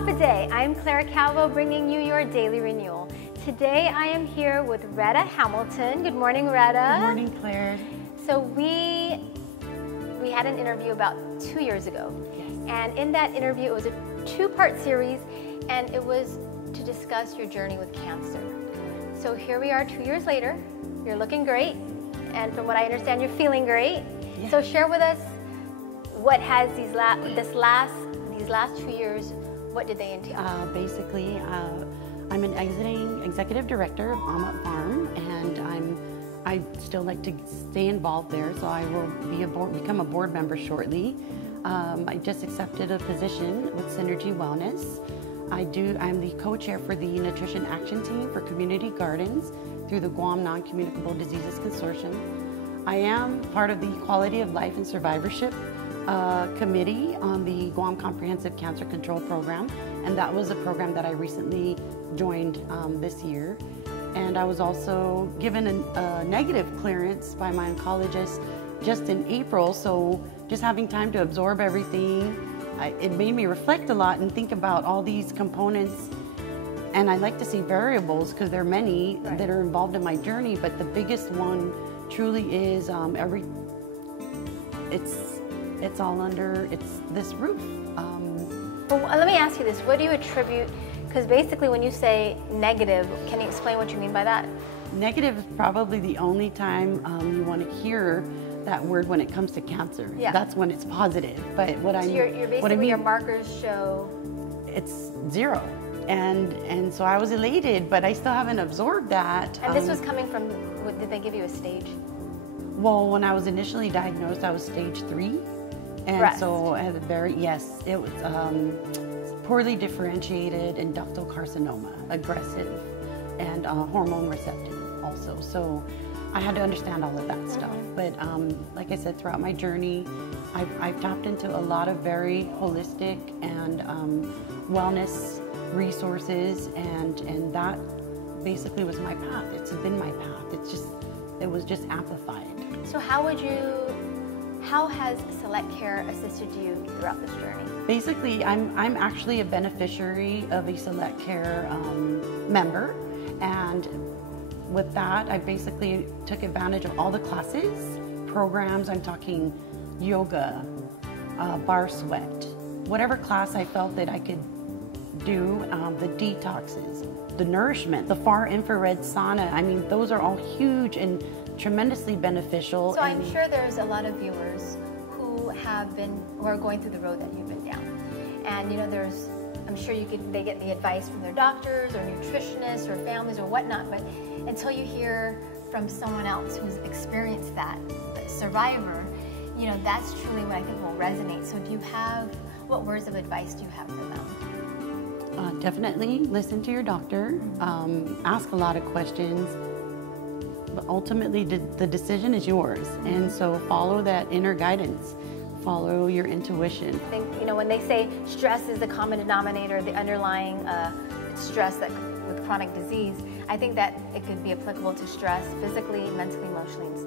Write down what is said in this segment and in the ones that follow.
Top a Day. I'm Clara Calvo bringing you your daily renewal. Today I am here with Retta Hamilton. Good morning, Retta. Good morning, Claire. So we had an interview about 2 years ago. Yes. And in that interview, it was a two-part series, and it was to discuss your journey with cancer. So here we are 2 years later. You're looking great, and from what I understand, you're feeling great. Yeah. So share with us what has these last 2 years, what did they entail? Basically, I'm an executive director of Amat Farm, and I still like to stay involved there, so I will become a board member shortly. I just accepted a position with Synergy Wellness. I'm the co-chair for the Nutrition Action Team for Community Gardens through the Guam Non-Communicable Diseases Consortium. I am part of the Quality of Life and Survivorship committee on the Guam Comprehensive Cancer Control Program, and that was a program that I recently joined this year. And I was also given a negative clearance by my oncologist just in April, so just having time to absorb everything, it made me reflect a lot and think about all these components. And I like to see variables because there are many that are involved in my journey, but the biggest one truly is it's all under this roof. Well, let me ask you this. What do you attribute, because basically when you say negative, can you explain what you mean by that? Negative is probably the only time you want to hear that word when it comes to cancer. Yeah. That's when it's positive. But Your markers show it's zero. And so I was elated, but I still haven't absorbed that. And this was coming from, did they give you a stage? Well, when I was initially diagnosed, I was stage 3. And breast. So I had it was poorly differentiated and ductal carcinoma, aggressive, and hormone receptive also. So I had to understand all of that stuff. But like I said, throughout my journey, I've tapped into a lot of very holistic and wellness resources, and that basically was my path. It's been my path. It was just amplified. So how has Select Care assisted you throughout this journey? Basically, I'm actually a beneficiary of a Select Care member, and with that, I basically took advantage of all the classes, programs. I'm talking yoga, bar sweat, whatever class I felt that I could do, the detoxes, the nourishment, the far infrared sauna. I mean, those are all huge and tremendously beneficial. So I'm sure there's a lot of viewers who are going through the road that you've been down. And I'm sure they get the advice from their doctors or nutritionists or families or whatnot, but until you hear from someone else who's experienced that, the survivor, that's truly what I think will resonate. So what words of advice do you have for them? Definitely listen to your doctor, ask a lot of questions, but ultimately the decision is yours. And so follow that inner guidance, follow your intuition. I think, when they say stress is the common denominator, the underlying stress with chronic disease, I think that it could be applicable to stress physically, mentally, emotionally,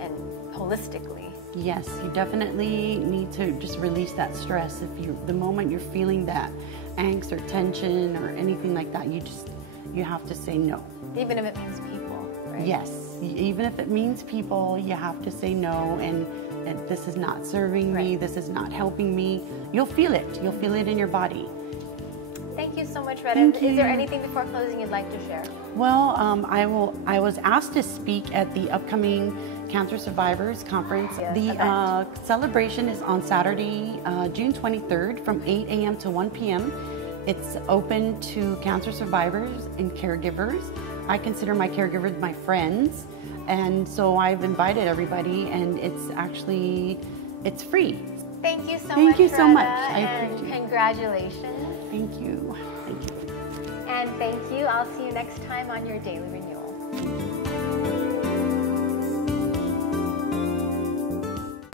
and holistically. Yes, you definitely need to just release that stress. The moment you're feeling that angst or tension or anything like that, you have to say no. Even if it means people, right? Yes, even if it means people, you have to say no, and this is not serving me, this is not helping me. You'll feel it. You'll feel it in your body. Thank you so much, Retta. Thank you. Is there anything before closing you'd like to share? Well, I was asked to speak at the upcoming Cancer Survivors Conference. The celebration is on Saturday, June 23rd from 8 a.m. to 1 p.m. It's open to cancer survivors and caregivers. I consider my caregivers my friends, and so I've invited everybody, and it's free. Thank you so much, Thank you so Retta, much. I appreciate it. Congratulations. Thank you. Thank you. And thank you. I'll see you next time on your Daily Renewal.